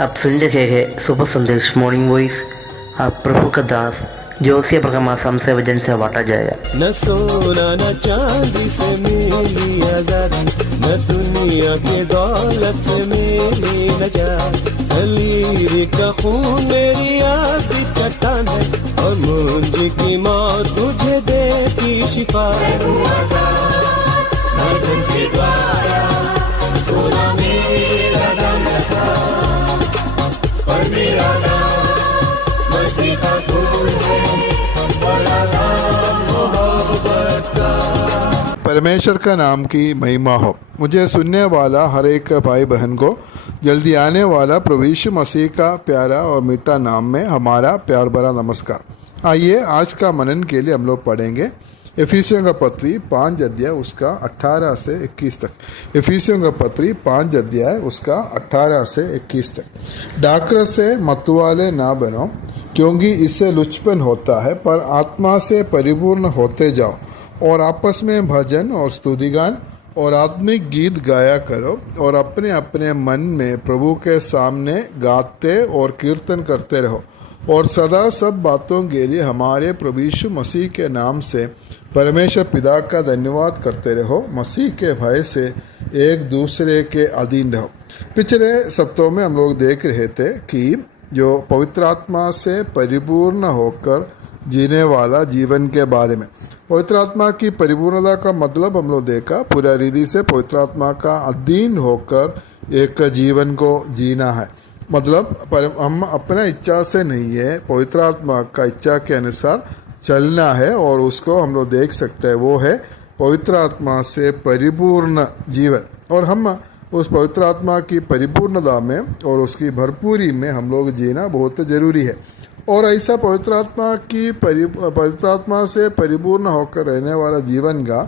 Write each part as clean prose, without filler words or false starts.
आप सुन रहे हैं सुबह संदेश मॉर्निंग वॉइस। आप प्रभु का दास जोशिया ब्रह्मा से वजन से बांटा जाएगा। न सोना न चांदी से मिली आजादी, न दुनिया के दौलत से मिली नजात। खलील का खून मेरी आखिरी चट्टान है, और मुझे की मौत तुझे देती शिफा। मर्दन के द्वारा सोना मेरा दाम था, और मेरा दाम मसीह का खून है, बड़ा दाम मोहब्बत का। परमेश्वर का नाम की महिमा हो। मुझे सुनने वाला हर एक भाई बहन को जल्दी आने वाला प्रभु यीशु मसीह का प्यारा और मीठा नाम में हमारा प्यार भरा नमस्कार। आइए आज का मनन के लिए हम लोग पढ़ेंगे इफिसियों का पत्री 5 अध्याय उसका 18 से 21 तक। इफिसियों का पत्री 5 अध्याय उसका 18 से 21 तक। डाकर से मतवाले ना बनो, क्योंकि इससे लुचपन होता है, पर आत्मा से परिपूर्ण होते जाओ, और आपस में भजन और स्तुतिगान और आत्मिक गीत गाया करो, और अपने अपने मन में प्रभु के सामने गाते और कीर्तन करते रहो, और सदा सब बातों के लिए हमारे प्रभु यीशु मसीह के नाम से परमेश्वर पिता का धन्यवाद करते रहो। मसीह के भय से एक दूसरे के अधीन रहो। पिछले सप्ताह में हम लोग देख रहे थे कि जो पवित्र आत्मा से परिपूर्ण होकर जीने वाला जीवन के बारे में, पवित्र आत्मा की परिपूर्णता का मतलब हम लोग देखा, पूरा रीति से पवित्र आत्मा का अधीन होकर एक जीवन को जीना है। मतलब हम अपना इच्छा से नहीं है, पवित्र आत्मा का इच्छा के अनुसार चलना है, और उसको हम लोग देख सकते हैं, वो है पवित्र आत्मा से परिपूर्ण जीवन। और हम उस पवित्र आत्मा की परिपूर्णता में और उसकी भरपूरी में हम लोग जीना बहुत ज़रूरी है। और ऐसा पवित्र आत्मा से परिपूर्ण होकर रहने वाला जीवन का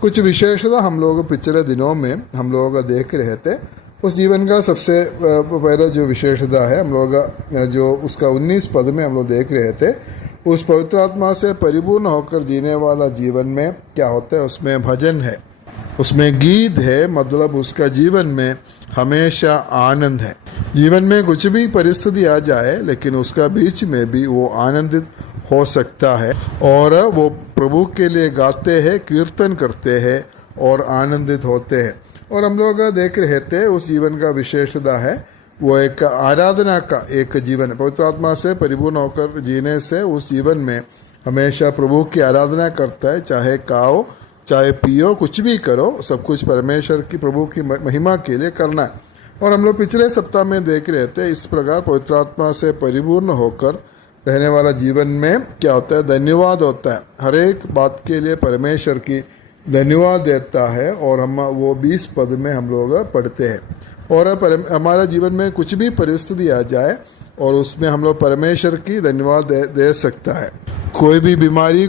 कुछ विशेषता हम लोग पिछले दिनों में हम लोग देख रहे थे। उस जीवन का सबसे पहला जो विशेषता है, हम लोग जो उसका 19 पद में हम लोग देख रहे थे, उस पवित्र आत्मा से परिपूर्ण होकर जीने वाला जीवन में क्या होता है, उसमें भजन है, उसमें गीत है, मतलब उसका जीवन में हमेशा आनंद है। जीवन में कुछ भी परिस्थिति आ जाए, लेकिन उसका बीच में भी वो आनंदित हो सकता है, और वो प्रभु के लिए गाते हैं, कीर्तन करते हैं और आनंदित होते हैं। और हम लोग देख रहे थे उस जीवन का विशेषता है वो एक आराधना का एक जीवन है। पवित्र आत्मा से परिपूर्ण होकर जीने से उस जीवन में हमेशा प्रभु की आराधना करता है, चाहे खाओ चाहे पियो, कुछ भी करो, सब कुछ परमेश्वर की प्रभु की महिमा के लिए करना है। और हम लोग पिछले सप्ताह में देख रहे थे इस प्रकार पवित्र आत्मा से परिपूर्ण होकर रहने वाला जीवन में क्या होता है, धन्यवाद होता है। हर एक बात के लिए परमेश्वर की धन्यवाद देता है, और हम वो 20 पद में हम लोग पढ़ते हैं। और हमारा जीवन में कुछ भी परिस्थिति आ जाए और उसमें हम लोग परमेश्वर की धन्यवाद दे सकता है। कोई भी बीमारी,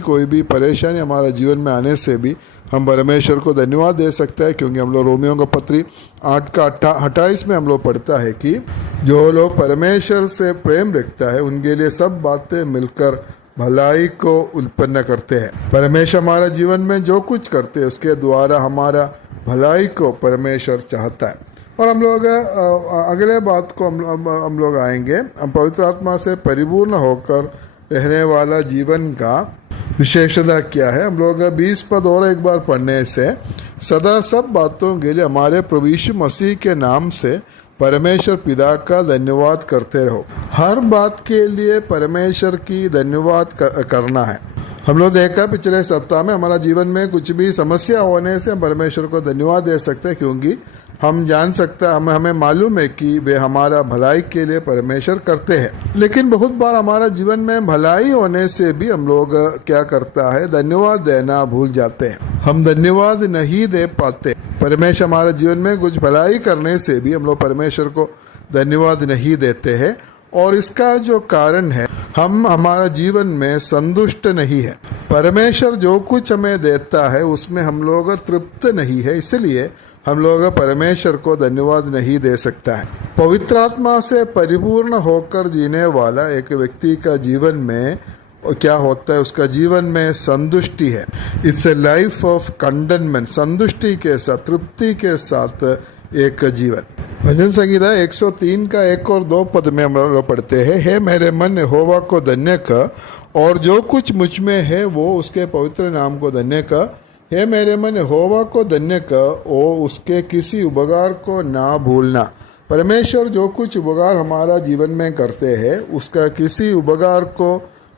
कोई भी परेशानी हमारा जीवन में आने से भी हम परमेश्वर को धन्यवाद दे सकते हैं, क्योंकि हम लोग रोमियों का पत्री 8 का 28 में हम लोग पढ़ता है कि जो लोग परमेश्वर से प्रेम रखता है उनके लिए सब बातें मिलकर भलाई को उत्पन्न करते हैं। परमेश्वर हमारा जीवन में जो कुछ करते हैं उसके द्वारा हमारा भलाई को परमेश्वर चाहता है। और हम लोग अगले बात को हम लोग आएंगे, हम पवित्र आत्मा से परिपूर्ण होकर रहने वाला जीवन का विशेषता क्या है। हम लोग 20 पद और एक बार पढ़ने से, सदा सब बातों के लिए हमारे प्रभु यीशु मसीह के नाम से परमेश्वर पिता का धन्यवाद करते रहो। हर बात के लिए परमेश्वर की धन्यवाद करना है। हम लोग देखा पिछले सप्ताह में हमारा जीवन में कुछ भी समस्या होने से हम परमेश्वर को धन्यवाद दे सकते हैं, क्योंकि हम जान सकते हैं, हमें मालूम है कि वे हमारा भलाई के लिए परमेश्वर करते हैं। लेकिन बहुत बार हमारा जीवन में भलाई होने से भी हम लोग क्या करता है, धन्यवाद देना भूल जाते हैं। हम धन्यवाद नहीं दे पाते। परमेश्वर हमारे जीवन में कुछ भलाई करने से भी हम लोग परमेश्वर को धन्यवाद नहीं देते हैं, और इसका जो कारण है, हम हमारा जीवन में संतुष्ट नहीं है। परमेश्वर जो कुछ हमें देता है उसमें हम लोग तृप्त नहीं है, इसलिए हम लोग परमेश्वर को धन्यवाद नहीं दे सकता है। पवित्र आत्मा से परिपूर्ण होकर जीने वाला एक व्यक्ति का जीवन में क्या होता है, उसका जीवन में संतुष्टि है। It's a life of containment, संतुष्टि के साथ, तृप्ति के साथ एक जीवन। भजन संगीता 103 का 1 और 2 पद में हम लोग पढ़ते हैं, हे मेरे मन यहोवा को धन्य कर और जो कुछ मुझ में है वो उसके पवित्र नाम को धन्य कर। हे मेरे मन यहोवा को धन्य कर और उसके किसी उपकार को ना भूलना। परमेश्वर जो कुछ उपकार हमारा जीवन में करते हैं उसका किसी उपकार को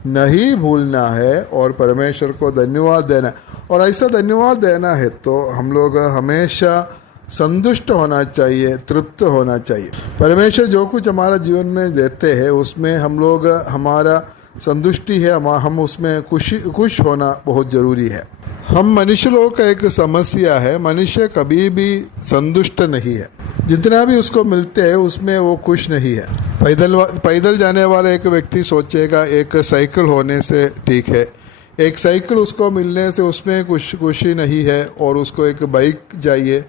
नहीं भूलना है और परमेश्वर को धन्यवाद देना। और ऐसा धन्यवाद देना है तो हम लोग हमेशा संतुष्ट होना चाहिए, तृप्त होना चाहिए। परमेश्वर जो कुछ हमारा जीवन में देते हैं उसमें हम लोग हमारा संतुष्टि है, हम उसमें खुश होना बहुत ज़रूरी है। हम मनुष्य लोगों का एक समस्या है, मनुष्य कभी भी संतुष्ट नहीं है। जितना भी उसको मिलते हैं उसमें वो खुश नहीं है। पैदल जाने वाला एक व्यक्ति सोचेगा एक साइकिल होने से ठीक है, एक साइकिल उसको मिलने से उसमें खुशी नहीं है और उसको एक बाइक चाहिए।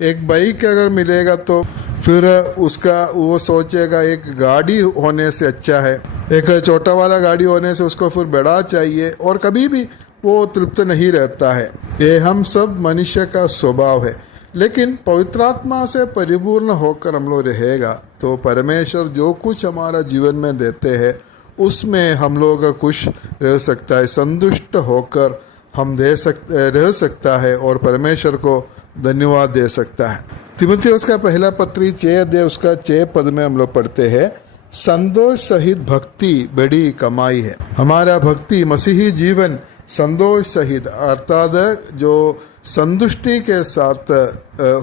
एक बाइक अगर मिलेगा तो फिर उसका वो सोचेगा एक गाड़ी होने से अच्छा है, एक छोटा वाला गाड़ी होने से उसको फिर बड़ा चाहिए और कभी भी वो तृप्त नहीं रहता है। ये हम सब मनुष्य का स्वभाव है। लेकिन पवित्र आत्मा से परिपूर्ण होकर हम लोग रहेगा तो परमेश्वर जो कुछ हमारा जीवन में देते हैं उसमें हम लोग खुश रह सकता है, संतुष्ट होकर हम रह सकता है और परमेश्वर को धन्यवाद दे सकता है। तीमुथियुस का पहला पत्री 6 अध्याय उसका 6 पद में हम लोग पढ़ते हैं, संतोष सहित भक्ति बड़ी कमाई है। हमारा भक्ति मसीही जीवन संतोष सहित अर्थात जो संतुष्टि के साथ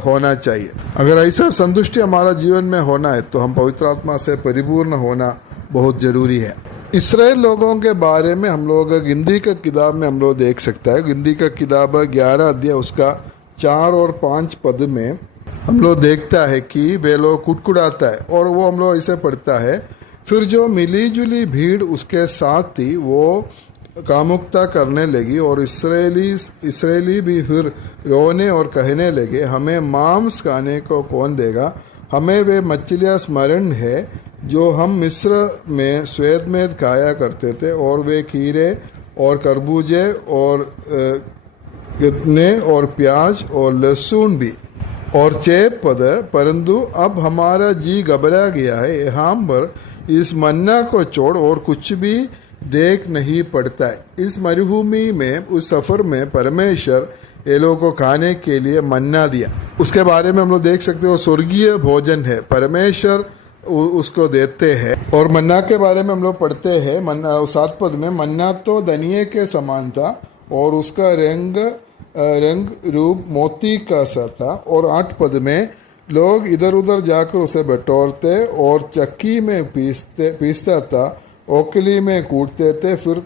होना चाहिए। अगर ऐसा संतुष्टि हमारा जीवन में होना है तो हम पवित्र आत्मा से परिपूर्ण होना बहुत जरूरी है। इसराइल लोगों के बारे में हम लोग गिनती का किताब में हम लोग देख सकता है। गिनती का किताब 11 अध्याय उसका 4 और 5 पद में हम लोग देखता है कि वे लोग कुटकुटाता है और वो हम लोग ऐसे पढ़ता है, फिर जो मिली जुली भीड़ उसके साथ थी वो कामुकता करने लगी और इसराइली भी फिर रोने और कहने लगे, हमें मांस खाने को कौन देगा? हमें वे मछलियाँ स्मरण है जो हम मिस्र में श्वेत में खाया करते थे और वे खीरे और खरबूजे और इतने और प्याज और लहसुन भी और 6 पद, परंतु अब हमारा जी घबरा गया है, यहाँ पर इस मन्ना को छोड़ और कुछ भी देख नहीं पड़ता है। इस मरुभूमि में उस सफ़र में परमेश्वर ये लोगों को खाने के लिए मन्ना दिया। उसके बारे में हम लोग देख सकते हो स्वर्गीय भोजन है, परमेश्वर उसको देते हैं। और मन्ना के बारे में हम लोग पढ़ते हैं 7 पद में, मन्ना तो धनिये के समान था और उसका रंग रूप मोती का सा था। और 8 पद में, लोग इधर उधर जाकर उसे बटोरते और चक्की में पीसता था, ओखली में कूटते थे, फिर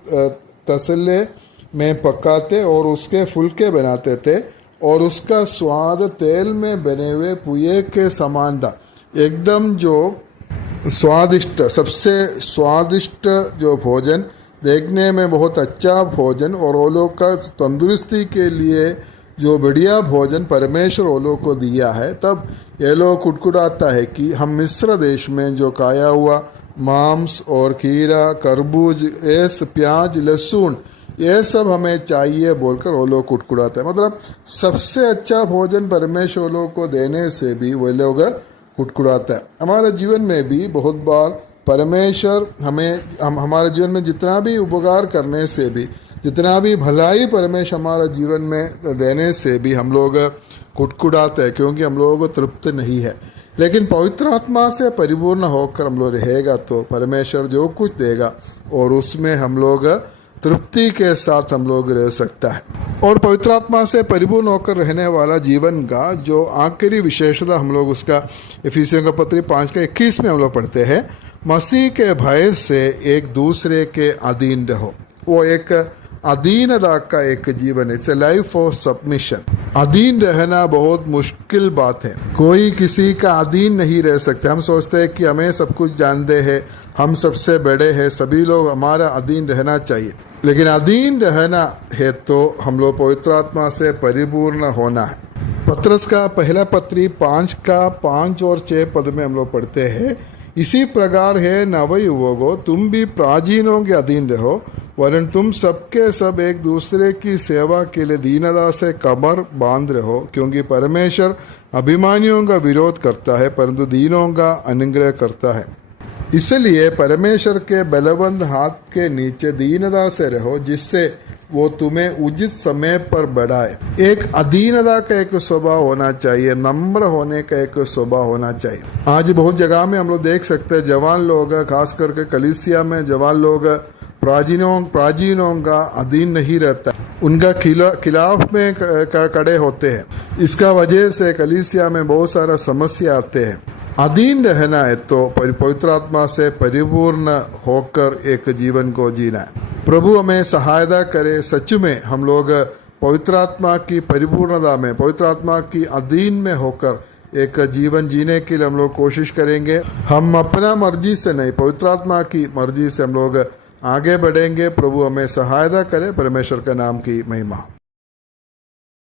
तसले में पकाते और उसके फुलके बनाते थे और उसका स्वाद तेल में बने हुए पुए के समान था। एकदम जो स्वादिष्ट, सबसे स्वादिष्ट जो भोजन, देखने में बहुत अच्छा भोजन और वो लोग का तंदुरुस्ती के लिए जो बढ़िया भोजन परमेश्वर वो लोग को दिया है। तब ये लोग कुटकुटाता है कि हम मिस्र देश में जो खाया हुआ मांस और खीरा, तरबूज, प्याज, लहसुन ये सब हमें चाहिए बोलकर वो लोग कुटकुटाते हैं। मतलब सबसे अच्छा भोजन परमेश्वर वो लोग को देने से भी वो लोग कुटकुटाता है। हमारे जीवन में भी बहुत बार परमेश्वर हमारे जीवन में जितना भी उपकार करने से भी, जितना भी भलाई परमेश्वर हमारा जीवन में देने से भी हम लोग कुटकुटाते हैं क्योंकि हम लोगों को तृप्त नहीं है। लेकिन पवित्र आत्मा से परिपूर्ण होकर हम लोग रहेगा तो परमेश्वर जो कुछ देगा और उसमें हम लोग तृप्ति के साथ हम लोग रह सकता है। और पवित्र आत्मा से परिपूर्ण होकर रहने वाला जीवन का जो आखिरी विशेषता हम लोग उसका इफिसियों का पत्री 5 का 21 में हम लोग पढ़ते हैं, मसीह के भय से एक दूसरे के अधीन रहो। वो एक अधीनता का एक जीवन है, it's a life of submission. अधीन रहना बहुत मुश्किल बात है, कोई किसी का अधीन नहीं रह सकता। हम सोचते हैं कि हमें सब कुछ जानते हैं, हम सबसे बड़े हैं, सभी लोग हमारा अधीन रहना चाहिए। लेकिन अधीन रहना है तो हम लोग पवित्र आत्मा से परिपूर्ण होना है। पत्रस का पहला पत्री 5 का 5 और 6 पद में हम लोग पढ़ते हैं, इसी प्रकार है नवयुवकों, तुम भी प्राचीनों के अधीन रहो वरन तुम सबके सब एक दूसरे की सेवा के लिए दीनता से कमर बांध रहो, क्योंकि परमेश्वर अभिमानियों का विरोध करता है परंतु दीनों का अनुग्रह करता है। इसलिए परमेश्वर के बलवंत हाथ के नीचे दीनता से रहो, जिससे वो तुम्हें उचित समय पर बढ़ाए। एक अधीनता का एक स्वभाव होना चाहिए, नम्र होने का एक स्वभाव होना चाहिए। आज बहुत जगह में हम लोग देख सकते हैं जवान लोग, खास करके कलीसिया में जवान लोग प्राचीनों का अधीन नहीं रहता, उनका खिलाफ में खड़े होते हैं। इसका वजह से कलीसिया में बहुत सारा समस्या आते हैं। अधीन रहना है तो पवित्र आत्मा से परिपूर्ण होकर एक जीवन को जीना है। प्रभु हमें सहायता करे, सच में हम लोग पवित्र आत्मा की परिपूर्णता में, पवित्र आत्मा की अधीन में होकर एक जीवन जीने के लिए हम लोग कोशिश करेंगे। हम अपना मर्जी से नहीं, पवित्र आत्मा की मर्जी से हम लोग आगे बढ़ेंगे। प्रभु हमें सहायता करे। परमेश्वर का नाम की महिमा।